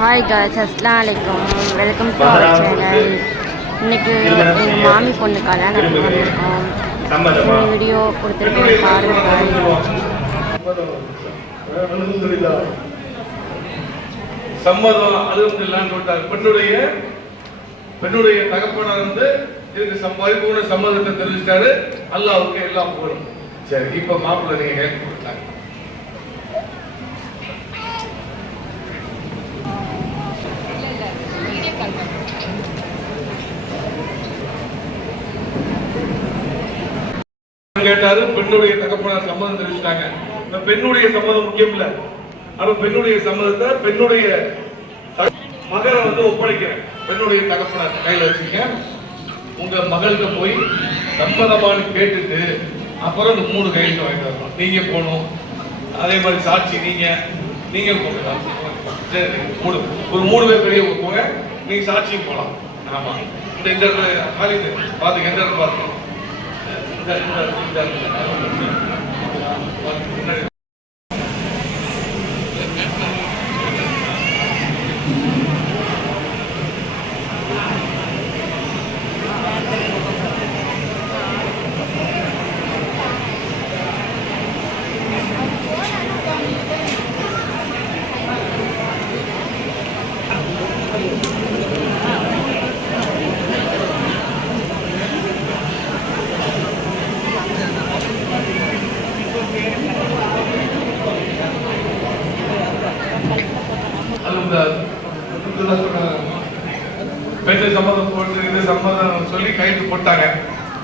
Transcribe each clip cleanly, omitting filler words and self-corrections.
Hi guys, அஸ்ஸலாமு அலைக்கும். Welcome to our channel. இன்றைக்கி எங்கள் மாமி பொண்ணு கல்யாணத்துக்கு வந்திருக்கோம். இந்த வீடியோ கொடுத்துருக்கேன், பாருங்கள். சம்மதம் அல்ஹம்துலில்லாஹ்னு சொல்லிட்டார். பெண்ணுடைய தகப்பனார் வந்து இதுக்கு பரிபூர்ண சம்மதத்தை தெரிவிச்சிட்டாரு. அல்லாஹ்வுக்கு எல்லாம் புகழும். சரி, இப்ப மாப்பிள்ளை நீங்க கேட்க கொடுத்தாங்க. கேட்டாரு. பெண்ணுடைய தகப்பனார் சம்மதம் தெரிவிச்சிட்டாங்க. பெண்ணுடைய சம்மதம் முக்கியம் இல்ல. அப்ப பெண்ணுடைய சம்மதத்தை பெண்ணுடைய மகனை வந்து ஒப்படைக்கிறேன். பெண்ணுடைய தகப்பனார் கையில வச்சுக்க. உங்க மகள்கிட்ட போய் சம்மதமானு கேட்டுட்டு அப்புறம் இந்த 3 கையெழுத்து வாங்கிட்டு வரணும். நீங்க போகணும், அதே மாதிரி சாட்சி நீங்க போங்க. சரி, ஒரு 3 பேர் பெரிய போங்க, நீங்க சாட்சியும் போகலாம். ஆமா, இந்த காலிது பார்த்து எந்த பார்த்து பெண்ணு சம்மதம் போட்டு இது சம்மதம் சொல்லி கைது போட்டாங்க.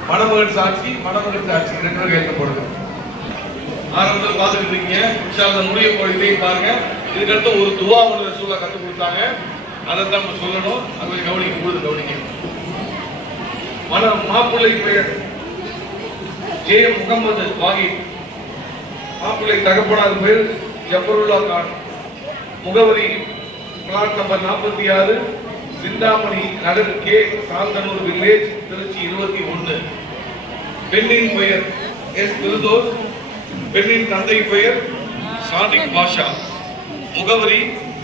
மணமகன் சாட்சி 2 கையெழுத்து போடுங்க. ஆரம்பத்தில் பார்த்துட்டு இருக்கீங்க. இன்ஷாஅல்லாஹ் முடிய போயிட்டே பாருங்க. இதுக்கடுத்து ஒரு துவா ஒன்று ரசூலுல்லாஹ் கற்றுக் கொடுத்தாங்க. அதை தான் நம்ம சொல்லணும். அது கொஞ்சம் கவனிங்க. மாப்பிள்ளை பெயர் ஜே முகமது வாஹித். மாப்பிள்ளை தகப்பனார் பெயர் ஜஃபருல்லா கான். முகவரி plot number 46, Chintamani Nagar, K சாந்தனூர் village, Trichy 21. பெண்ணின் பெயர் எஸ் திருதோஸ். பெண்ணின் தந்தை பெயர் சாதிக் பாஷா. முகவரி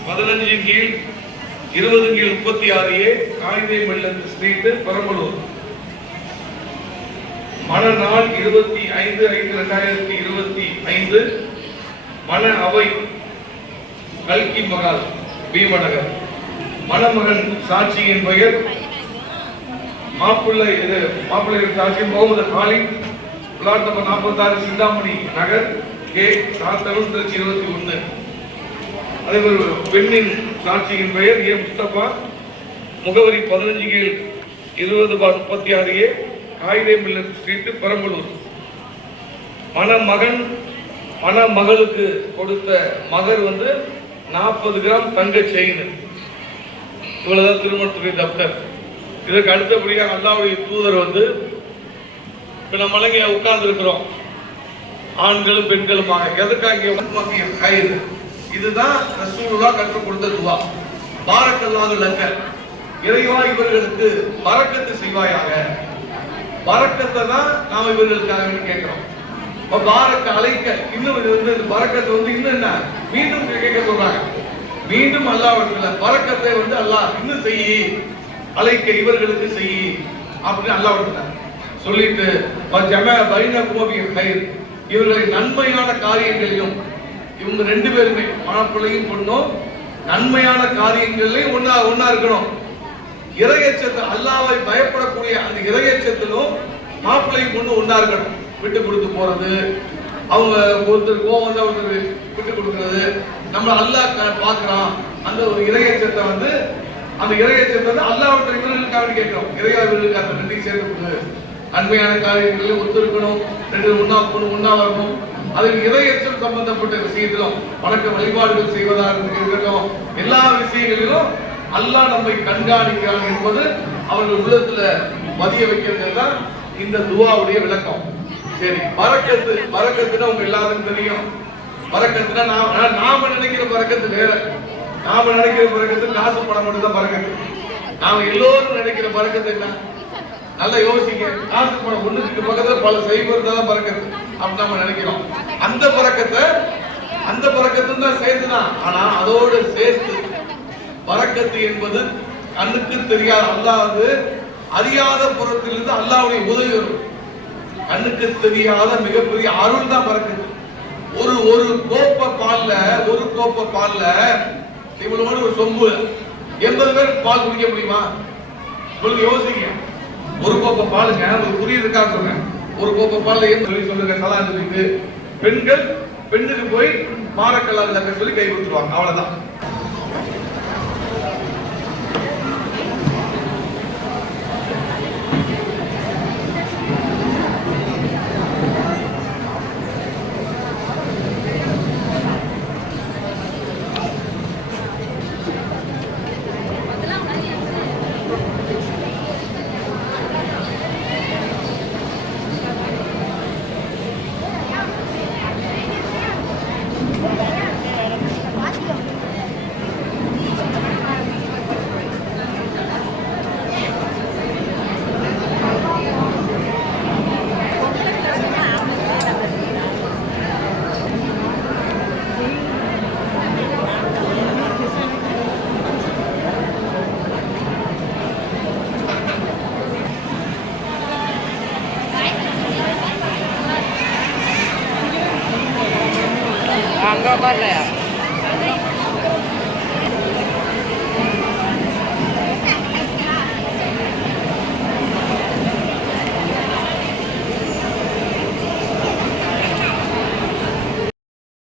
15/20/36A, காயிதே மில்லத் ஸ்ட்ரீட், பெரம்பலூர். மணநாள் 25/5/2025. மண அவை கல்கி மகால், பீமநகர். மணமகன் சாட்சியின் பெயர் மாப்பிள்ளை சாட்சி Mohammed Khalid. Flat number 46, Chintamani Nagar, K Sathanur, Trichy 21. அதே மாதிரி பெண்ணின் சாட்சியின் பெயர் ஏ முஸ்தபா. முகவரி 15/20/36A, காயிதே மில்லத் ஸ்ட்ரீட், பெரம்பலூர். மணமகளுக்கு கொடுத்த மகர் வந்து 40 கிராம் தங்க செயின். இவ்வளவுதான் திருமணத்துடைய தப்தர். இதற்கு அடுத்தபடியாக அல்லாஹ்வுடைய தூதர் வந்து இப்ப நம்ம இங்க உட்கார்ந்து இருக்கிறோம், ஆண்களும் பெண்களுமாக. எதுக்காக கயிறு? இதுதான் ரசூலுல்லாஹ் கற்றுக் கொடுத்த துவா. பாரக்கல்லாஹு லக்க, இறைவா இவர்களுக்கு பரக்கத்து செய்வாயாக. பரக்கத்தை தான் நாம இவர்களுக்காக கேட்கிறோம். பாரக்க அழைக்க, இன்னும் வந்து பரக்கத்தை வந்து இன்னும் என்ன மீண்டும் கேட்க சொல்றாங்க. மீண்டும் அல்லாஹ்விடத்துல பரக்கத்தை வந்து அல்லாஹ் இன்னும் செய்யி, அழைக்க இவர்களுக்கு செய்யி அப்படின்னு அல்லாஹ்விடத்துல சொல்லிட்டு இவர்களை நன்மையான காரியங்களையும், இவங்க 2 பேருமே மாப்பிள்ளையும் பொண்ணும் நன்மையான காரியங்களையும் ஒன்னா இருக்கணும். இறையச்சத்தை, அல்லாஹ்வை பயப்படக்கூடிய அந்த இறையச்சத்திலும் மாப்பிள்ளையும் பொண்ணு ஒன்னா இருக்கணும். விட்டு கொடுத்து போறது, அவங்க ஒருத்தர் கோவம் வந்து ஒருத்தர் விட்டு கொடுக்கிறது, நம்ம அல்லாஹ் பார்க்கிறான். அந்த ஒரு இறையச்சத்தை வந்து அல்லாஹ்விட்ட இவர்களுக்காக கேட்கிறோம். இறையா இவர்களுக்காக 2 சேர்த்து கொடுங்க. அண்மையான காரியங்களில் ஒத்துருக்கணும், 2 ஒன்னா வரணும். அதில் இறையச்சம் சம்பந்தப்பட்ட விஷயத்திலும் வணக்க வழிபாடுகள் செய்வதாக இருக்கட்டும், எல்லா விஷயங்களிலும் அல்லாஹ் நம்மை கண்காணிக்கிறான் என்பது அவர்கள் உள்ளத்துல பதிய வைக்கிறது தான் இந்த துவாவுடைய விளக்கம். சரி, பரக்கத்துனா உங்க எல்லாருக்கும் தெரியும். பரக்கத்துனா நாம நினைக்கிற பரக்கத்து வேற. நாம நினைக்கிற பரக்கத்து காசு பணம் மட்டும் தான் பரக்கத்து. நாம எல்லோரும் நினைக்கிற பரக்கத்து என்ன? நல்லா யோசிங்க. காசு பணம் ஒண்ணுக்கு பக்கத்துல பல செய்வது தான் பரக்கத்து அப்படின்னு நம்ம நினைக்கிறோம். அந்த பரக்கத்தும் தான் சேர்த்துதான். ஆனா அதோடு சேர்த்து பரக்கத்து என்பது கண்ணுக்கு தெரியாத அல்லாஹ் அறியாத புறத்திலிருந்து அல்லாஹ்வுடைய உதவி வரும். கண்ணுக்கு தெரியாத மிகப்பெரிய அருள் தான் பரக்கத்து. ஒரு கோப்பை பால்ல இவ்வளவு ஒரு சொம்பு 80 பேர் பால் குடிக்க முடியுமா? உங்களுக்கு யோசிங்க. ஒரு கோப்பை பாலுங்க, ஒரு புரியுதுக்கா சொல்றேன். ஒரு கோப்பை பால் சொல்லுங்க சலாம் சொல்லிட்டு பெண்கள் பெண்ணுக்கு போய் மாரக்கல்லாத சொல்லி கை கொடுத்துருவாங்க. அவ்வளவுதான்.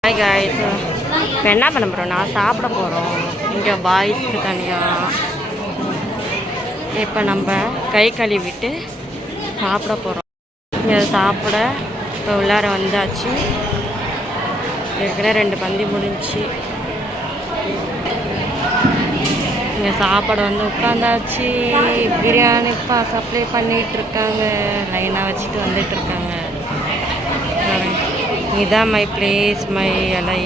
ஹாய் காய்ஸ், இப்போ என்ன பண்ண போகிறோம்னா சாப்பிட போகிறோம். இங்கே பாய்ஸ்க்கு தனியாக. இப்போ நம்ம கை கழுவிட்டு சாப்பிட போகிறோம். இங்கே சாப்பிட இப்போ உள்ளார வந்தாச்சு. ஏற்கனவே 2 பந்தி முடிஞ்சிச்சு. இங்கே சாப்பாடு வந்து உட்காந்தாச்சு. பிரியாணி சப்ளை பண்ணிகிட்ருக்காங்க. லைனாக வச்சுட்டு வந்துட்டுருக்காங்க. இதுதான் மை பிளேஸ், மை இலை.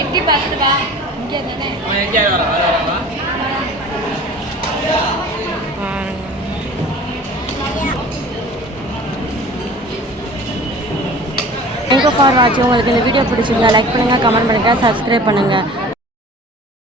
எட்டி பார்த்துட்டு இங்கே தேங்க்யூ ஃபார் வாட்சிங். உங்களுக்கு இந்த வீடியோ பிடிச்சிருந்தா லைக் பண்ணுங்கள், கமெண்ட் பண்ணுங்கள், சப்ஸ்கிரைப் பண்ணுங்கள்.